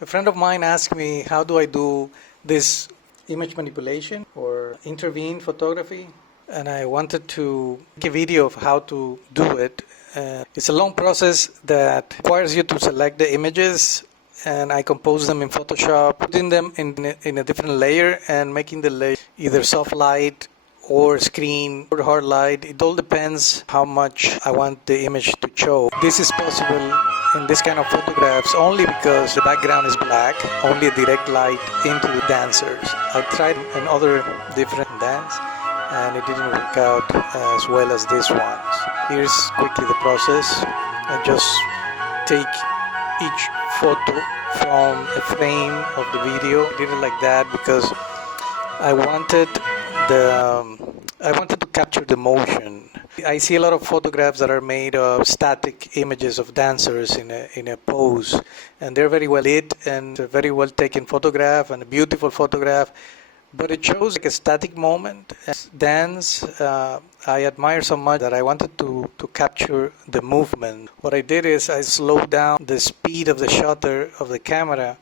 A friend of mine asked me, how do I do this image manipulation or intervene photography? And I wanted to make a video of how to do it. It's a long process that requires you to select the images, and I compose them in Photoshop, putting them in a different layer and making the layer either soft light or screen or hard light. It all depends how much I want the image to show. This is possible in this kind of photographs only because the background is black, only a direct light into the dancers. I tried in other different dance and it didn't work out as well as this one. Here's quickly the process. I just take each photo from a frame of the video. I did it like that because I wanted to capture the motion. I see a lot of photographs that are made of static images of dancers in a pose, and they're very well lit and a very well taken photograph and a beautiful photograph, but it shows like a static moment. Dance, I admire so much that I wanted to capture the movement. What I did is I slowed down the speed of the shutter of the camera.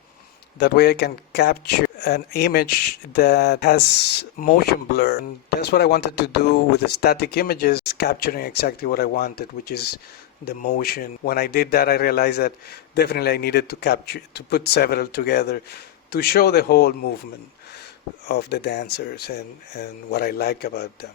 That way I can capture an image that has motion blur. And that's what I wanted to do with the static images, capturing exactly what I wanted, which is the motion. When I did that, I realized that definitely I needed to put several together to show the whole movement of the dancers and what I like about them.